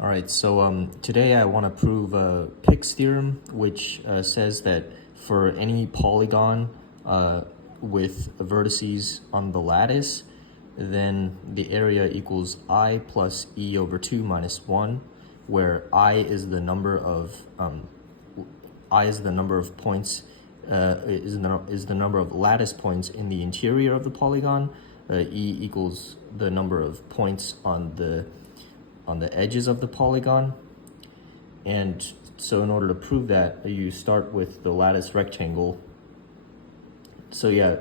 All right, so today I want to prove Pick's theorem, which says that for any polygon with vertices on the lattice, then the area equals I plus E over 2 minus 1, where I is the number of points, is the number of lattice points in the interior of the polygon. E equals the number of points on the edges of the polygon. And so in order to prove that, you start with the lattice rectangle. So yeah,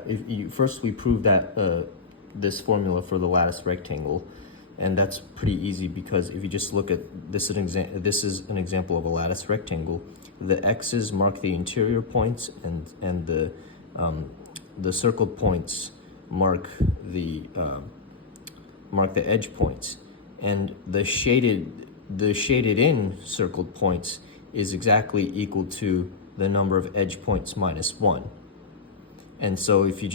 first we prove that this formula for the lattice rectangle, and that's pretty easy because if you just look at this, this is an example of a lattice rectangle. The x's mark the interior points, and the circled points mark the edge points, and the shaded in circled points is exactly equal to the number of edge points minus 1. And so if you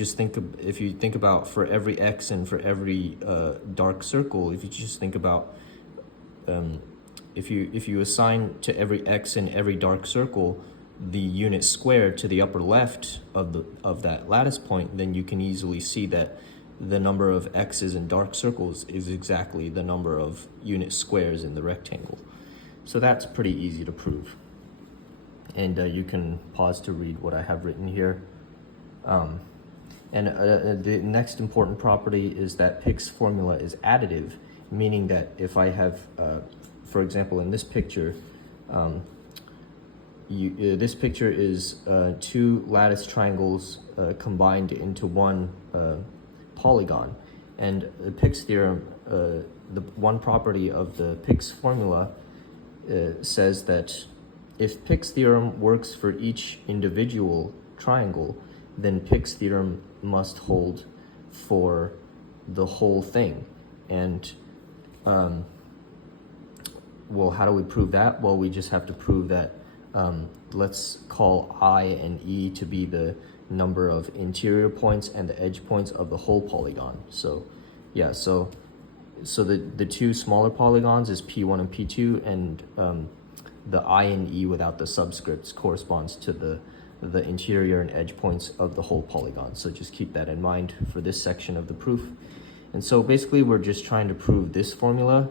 think about for every x and for every dark circle, if you just think about if you assign to every x in every dark circle the unit square to the upper left of that lattice point, then you can easily see that the number of x's in dark circles is exactly the number of unit squares in the rectangle. So that's pretty easy to prove. And you can pause to read what I have written here. The next important property is that Pick's formula is additive, meaning that if I have, for example, in this picture, this picture is two lattice triangles combined into one polygon. And Pick's theorem, the one property of the Pick's formula says that if Pick's theorem works for each individual triangle, then Pick's theorem must hold for the whole thing. And well, how do we prove that? Well, we just have to prove that let's call I and E to be the number of interior points and the edge points of the whole polygon. So yeah, so the two smaller polygons is P1 and P2, and the I and E without the subscripts corresponds to the interior and edge points of the whole polygon. So just keep that in mind for this section of the proof. And so basically we're just trying to prove this formula,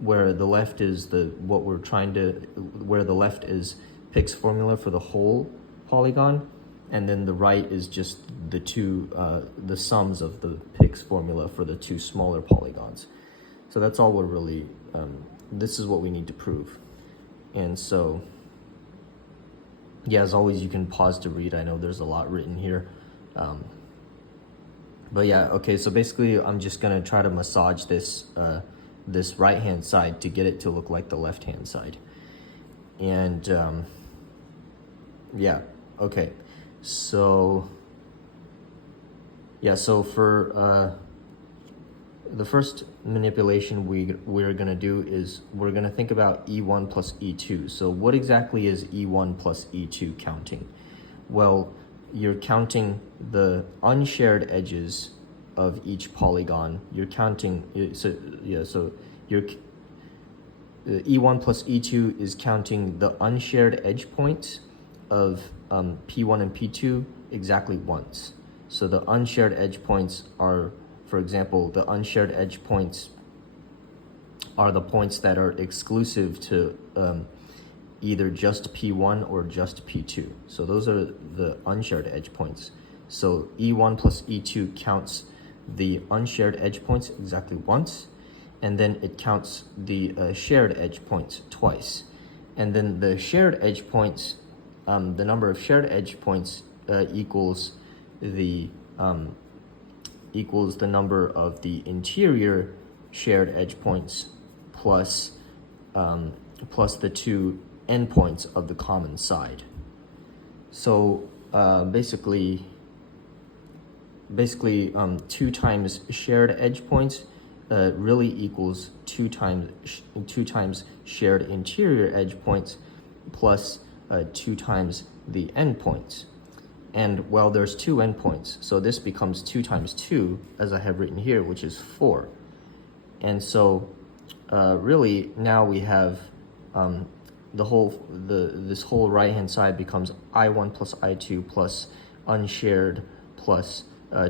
where the left is where the left is Pick's formula for the whole polygon, and then the right is just the sums of the Pick's formula for the two smaller polygons. So that's all we're really, this is what we need to prove. And so, yeah, as always, you can pause to read. I know there's a lot written here. But yeah, okay, so basically I'm just gonna try to massage this this right-hand side to get it to look like the left-hand side. And yeah, okay. So yeah, so for the first manipulation we're gonna do is we're gonna think about E1 plus E2. So what exactly is E1 plus E2 counting? Well, you're counting the unshared edges of each polygon. You're counting, so your E1 plus E2 is counting the unshared edge points of P1 and P2 exactly once. So the unshared edge points are, for example, the unshared edge points are the points that are exclusive to either just P1 or just P2. So those are the unshared edge points. So E1 plus E2 counts the unshared edge points exactly once, and then it counts the shared edge points twice. And then the shared edge points, the number of shared edge points equals the number of the interior shared edge points plus the two endpoints of the common side. So basically 2 times shared edge points really equals 2 times shared interior edge points plus 2 times the endpoints. And well, there's 2 endpoints, so this becomes 2 times 2, as I have written here, which is 4. And so really now we have this whole right hand side becomes I1 plus I2 plus unshared plus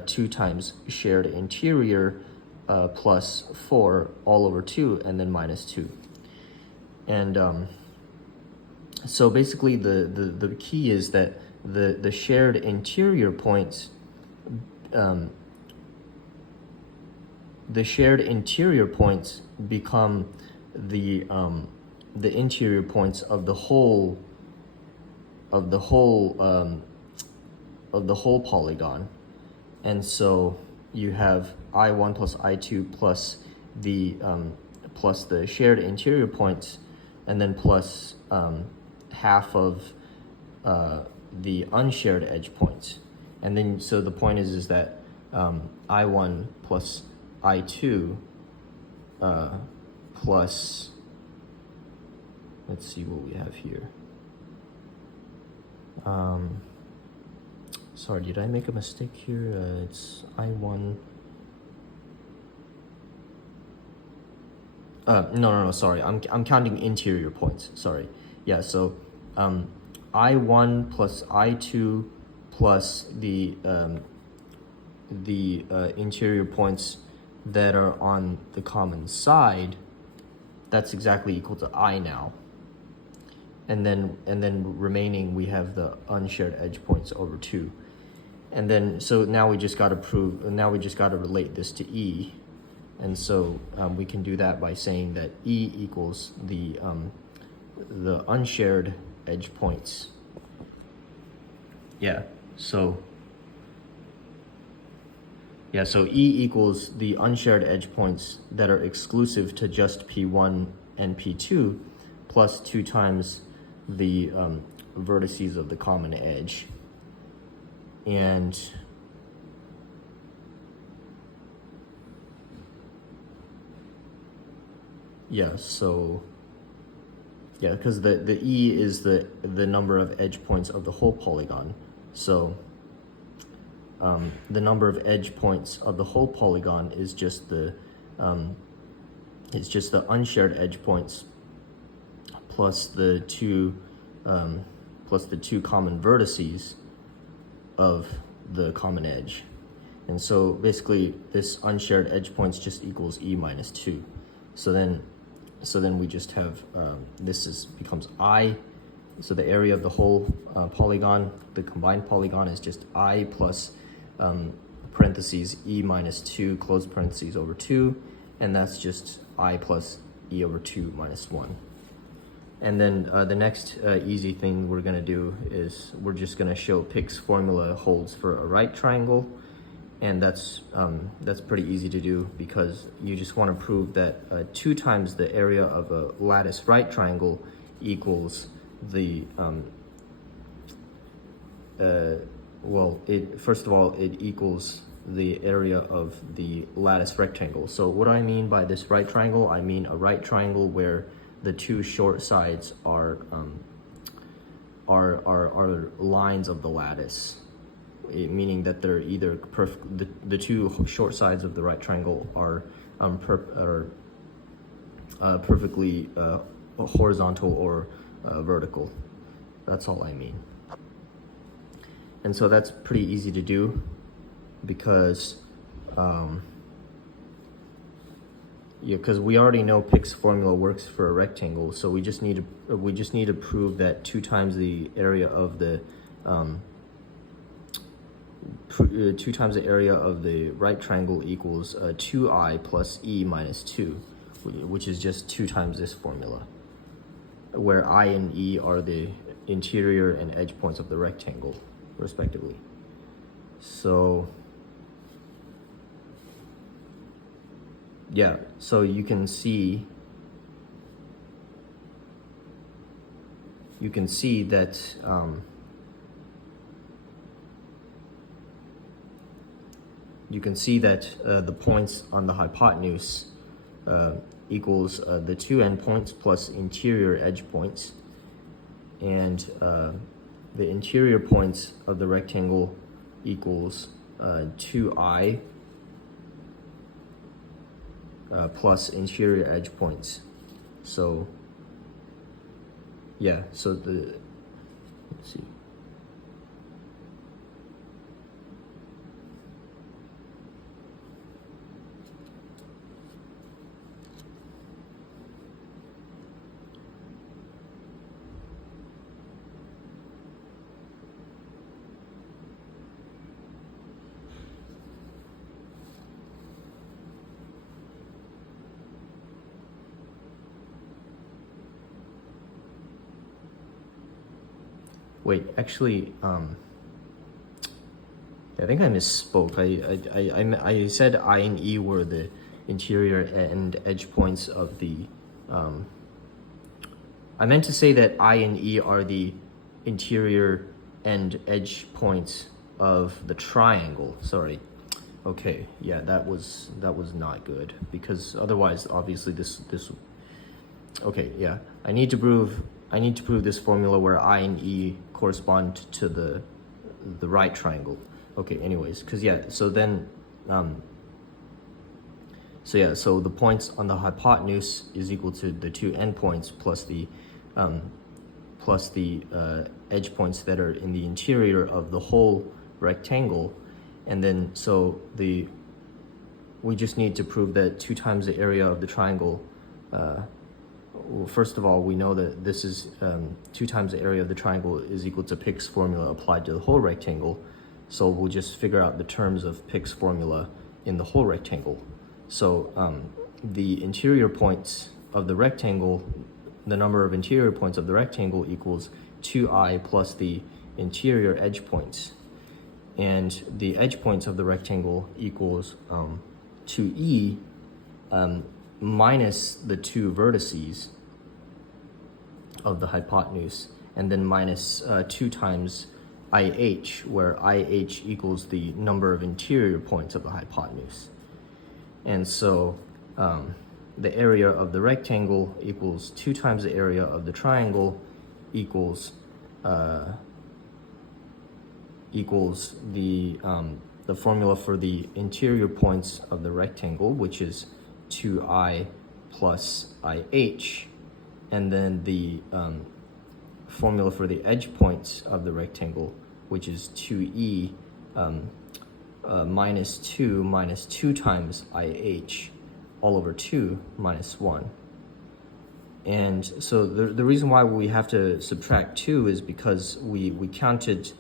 2 times shared interior plus 4 all over 2 and then minus 2. And so basically the key is that the shared interior points become the interior points of the whole polygon. And so you have I1 plus I2 plus the shared interior points, and then plus half of the unshared edge points. And then so the point is that I1 plus I2 plus, let's see what we have here. Sorry, did I make a mistake here? It's I1. No, sorry. I'm counting interior points. Sorry. Yeah, so I1 plus I2 plus the interior points that are on the common side, that's exactly equal to I now. And then remaining we have the unshared edge points over 2. And then so now we just got to relate this to E. And so we can do that by saying that E equals the unshared edge points. So E equals the unshared edge points that are exclusive to just P1 and P2 plus 2 times the vertices of the common edge. And because the E is the number of edge points of the whole polygon. So the number of edge points of the whole polygon is just the unshared edge points plus the two common vertices of the common edge. And so basically this unshared edge points just equals E minus 2. So then we just have becomes I. So the area of the whole polygon, the combined polygon, is just I plus parentheses E minus 2 close parentheses over 2, and that's just I plus E over 2 minus 1. And then the next easy thing we're going to do is we're just going to show Pick's formula holds for a right triangle. And that's pretty easy to do because you just want to prove that 2 times the area of a lattice right triangle equals the first of all, it equals the area of the lattice rectangle. So what I mean by this right triangle, I mean a right triangle where the 2 short sides are lines of the lattice, meaning that they're either the 2 short sides of the right triangle are perfectly horizontal or vertical. That's all I mean. And so that's pretty easy to do because because we already know Pick's formula works for a rectangle, so we just need to prove that 2 times the area of the 2 times the area of the right triangle equals 2I plus E minus 2, which is just 2 times this formula, where I and E are the interior and edge points of the rectangle, respectively. So so you can see that the points on the hypotenuse equals the 2 endpoints plus interior edge points, and the interior points of the rectangle equals 2I plus interior edge points. So yeah, so let's see. Wait, actually, I think I misspoke. I said I and E were the interior and edge points of the, I meant to say that I and E are the interior and edge points of the triangle, sorry. Okay, yeah, that was not good, because otherwise, obviously, this, okay, yeah, I need to prove this formula where I and E correspond to the right triangle. Okay, anyways, because yeah, so then, so yeah, so the points on the hypotenuse is equal to the two endpoints plus the edge points that are in the interior of the whole rectangle. And then, so we just need to prove that 2 times the area of the triangle, well, first of all, we know that this is 2 times the area of the triangle is equal to Pick's formula applied to the whole rectangle. So we'll just figure out the terms of Pick's formula in the whole rectangle. So the interior points of the rectangle, the number of interior points of the rectangle equals 2i plus the interior edge points. And the edge points of the rectangle equals 2e minus the 2 vertices of the hypotenuse, and then minus 2 times IH, where IH equals the number of interior points of the hypotenuse. And so the area of the rectangle equals 2 times the area of the triangle equals the formula for the interior points of the rectangle, which is 2i plus IH, and then the formula for the edge points of the rectangle, which is 2e minus 2 times IH all over 2 minus 1. And so the reason why we have to subtract 2 is because we counted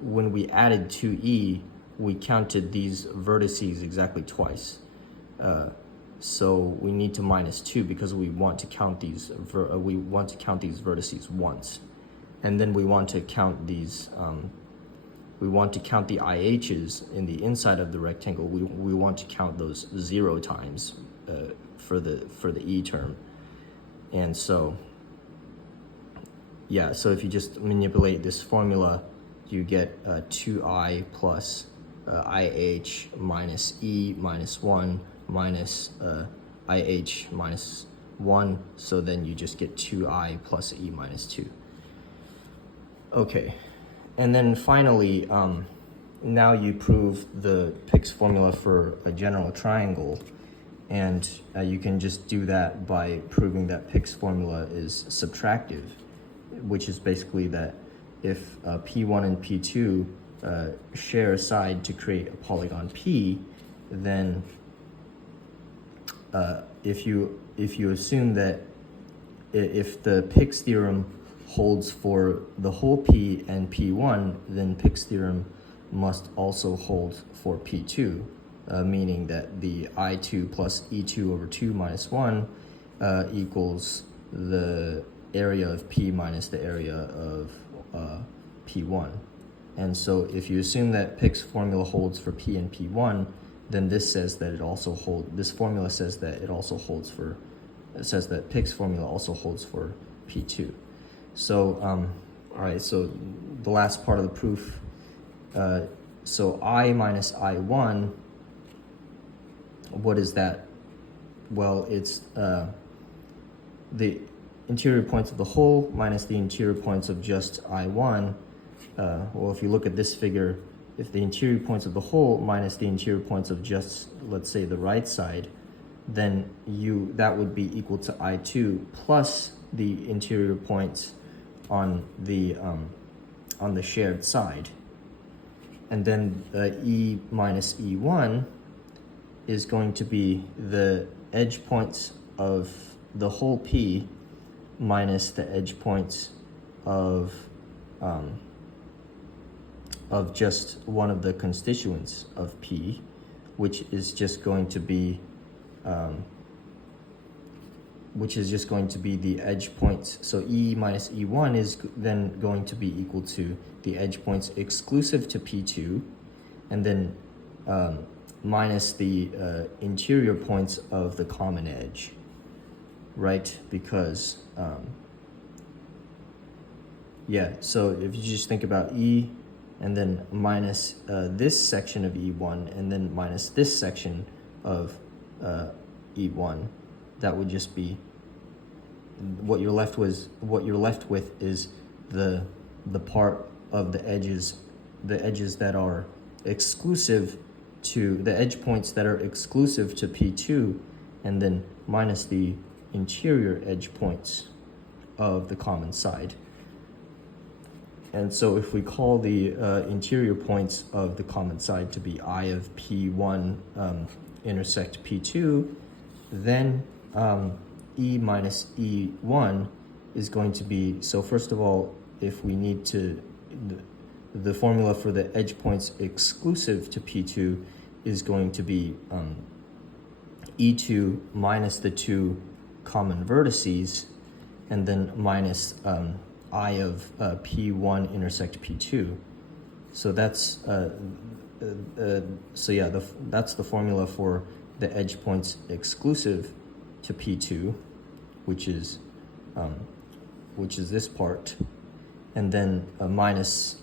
when we added 2e, we counted these vertices exactly twice. So we need to minus 2 because we want to count these vertices once, and then we want to count these. We want to count the IHs in the inside of the rectangle. We want to count those 0 times for the E term, and so yeah. So if you just manipulate this formula, you get 2i plus IH minus E minus 1 minus IH minus 1, so then you just get 2i plus E minus 2. Okay, and then finally, now you prove the Pick's formula for a general triangle, and you can just do that by proving that Pick's formula is subtractive, which is basically that if P1 and P2 share a side to create a polygon P, then if you assume that if the Pick's theorem holds for the whole P and P1, then Pick's theorem must also hold for P2, meaning that the I2 plus E2 over 2 minus 1 equals the area of P minus the area of P1. And so if you assume that Pick's formula holds for P and P1, then this says that this formula says that Pick's formula also holds for P2. So, all right, so the last part of the proof, so I minus I1, what is that? Well, it's the interior points of the whole minus the interior points of just I1. Well, if you look at this figure, if the interior points of the whole minus the interior points of just, let's say, the right side, then that would be equal to I2 plus the interior points on the shared side. And then E minus E1 is going to be the edge points of the whole P minus the edge points of just one of the constituents of P, which is just going to be the edge points. So E minus E1 is then going to be equal to the edge points exclusive to P2, and then minus the interior points of the common edge, right? Because, so if you just think about E, and then minus this section of E1, and then minus this section of E1, that would just be what you're left with is the part of the edges that are exclusive to the edge points that are exclusive to P2, and then minus the interior edge points of the common side. And so if we call the interior points of the common side to be I of P1 intersect P2, then E minus E1 is going to be, so first of all, if we need to, the formula for the edge points exclusive to P2 is going to be E2 minus the two common vertices, and then minus I of P1 intersect P2. So that's that's the formula for the edge points exclusive to P2, which is this part, and then minus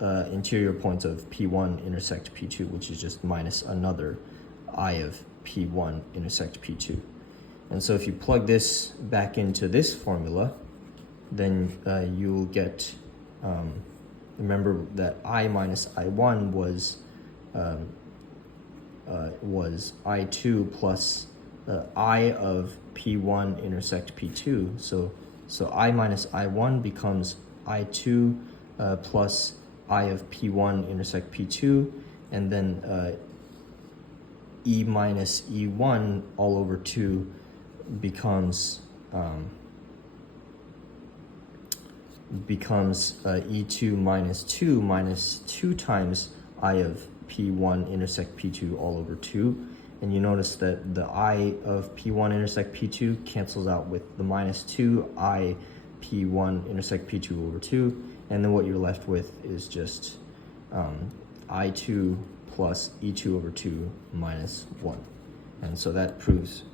interior points of P1 intersect P2, which is just minus another I of P1 intersect P2. And so if you plug this back into this formula, then you'll get, remember that I minus I1 was I2 plus I of P1 intersect P2. So I minus I1 becomes I2 plus I of P1 intersect P2, and then E minus E1 all over 2 becomes E2 minus 2 minus 2 times I of P1 intersect P2 all over 2. And you notice that the I of P1 intersect P2 cancels out with the minus 2 I P1 intersect P2 over 2. And then what you're left with is just I2 plus E2 over 2 minus 1. And so that proves,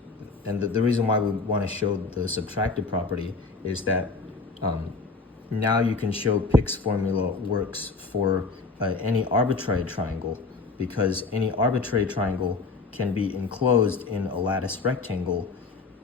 and the reason why we want to show the subtractive property is that now you can show Pick's formula works for any arbitrary triangle, because any arbitrary triangle can be enclosed in a lattice rectangle,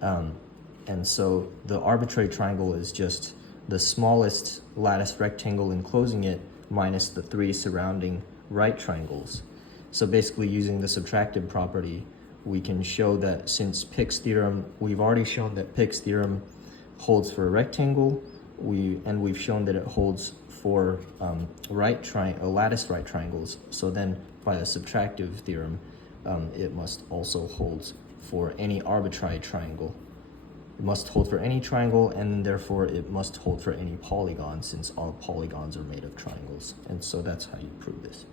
and so the arbitrary triangle is just the smallest lattice rectangle enclosing it minus the 3 surrounding right triangles. So basically, using the subtractive property, we can show that since Pick's theorem, we've already shown that Pick's theorem holds for a rectangle, we've shown that it holds for lattice right triangles. So then by the subtractive theorem, it must also hold for any arbitrary triangle. It must hold for any triangle, and therefore it must hold for any polygon, since all polygons are made of triangles. And so that's how you prove this.